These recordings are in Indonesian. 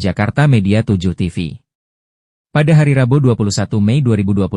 Jakarta Media 7 TV. Pada hari Rabu 21 Mei 2025,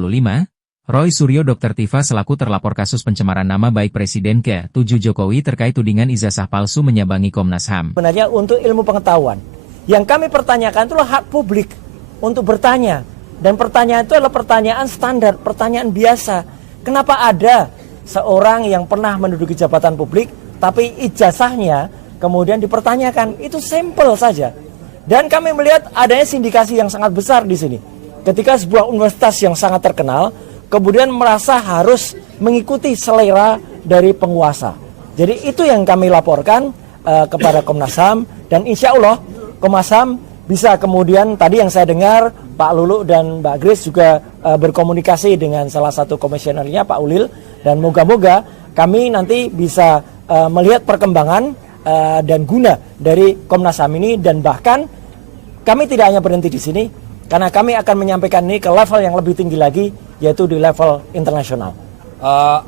Roy Suryo Dr. Tifa selaku terlapor kasus pencemaran nama baik Presiden ke-7 Jokowi terkait tudingan ijazah palsu menyabangi Komnas HAM. Sebenarnya untuk ilmu pengetahuan, yang kami pertanyakan itulah hak publik untuk bertanya. Dan pertanyaan itu adalah pertanyaan standar, pertanyaan biasa. Kenapa ada seorang yang pernah menduduki jabatan publik, tapi ijazahnya kemudian dipertanyakan? Itu sampel saja. Dan kami melihat adanya sindikasi yang sangat besar di sini. Ketika sebuah universitas yang sangat terkenal, kemudian merasa harus mengikuti selera dari penguasa. Jadi itu yang kami laporkan kepada Komnas HAM. Dan insya Allah Komnas HAM bisa kemudian, tadi yang saya dengar, Pak Lulu dan Mbak Grace juga berkomunikasi dengan salah satu komisionernya, Pak Ulil. Dan moga-moga kami nanti bisa melihat perkembangan dan guna dari Komnas HAM ini, dan bahkan kami tidak hanya berhenti di sini, karena kami akan menyampaikan ini ke level yang lebih tinggi lagi, yaitu di level internasional.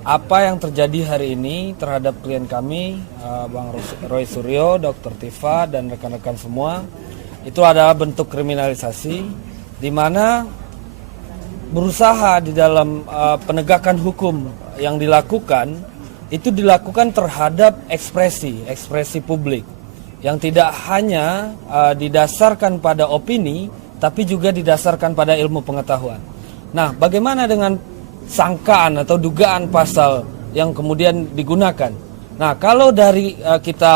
Apa yang terjadi hari ini terhadap klien kami, Bang Roy Suryo, Dr. Tifa, dan rekan-rekan semua, itu adalah bentuk kriminalisasi, di mana berusaha di dalam penegakan hukum yang dilakukan, itu dilakukan terhadap ekspresi publik yang tidak hanya didasarkan pada opini, tapi juga didasarkan pada ilmu pengetahuan. Nah, bagaimana dengan sangkaan atau dugaan pasal yang kemudian digunakan? Nah, kalau dari kita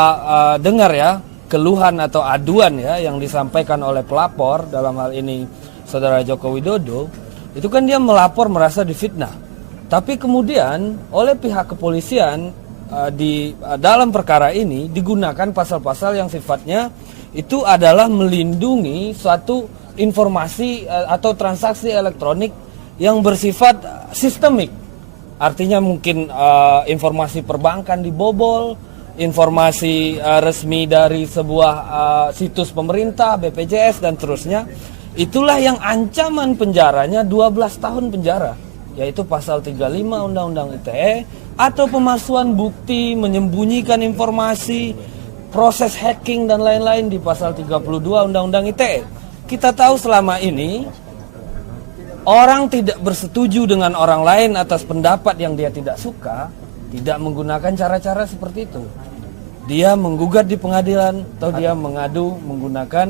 dengar ya, keluhan atau aduan ya yang disampaikan oleh pelapor, dalam hal ini Saudara Joko Widodo, itu kan dia melapor merasa difitnah. Tapi kemudian oleh pihak kepolisian di dalam perkara ini digunakan pasal-pasal yang sifatnya itu adalah melindungi suatu informasi atau transaksi elektronik yang bersifat sistemik. Artinya mungkin informasi perbankan dibobol, informasi resmi dari sebuah situs pemerintah, BPJS dan seterusnya. Itulah yang ancaman penjaranya 12 tahun penjara, yaitu pasal 35 Undang-Undang ITE, atau pemalsuan bukti, menyembunyikan informasi, proses hacking dan lain-lain di pasal 32 Undang-Undang ITE. Kita tahu selama ini orang tidak bersetuju dengan orang lain atas pendapat yang dia tidak suka, tidak menggunakan cara-cara seperti itu. Dia menggugat di pengadilan atau dia mengadu menggunakan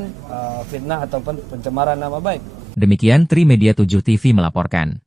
fitnah atau pencemaran nama baik. Demikian Trimedia 7 TV melaporkan.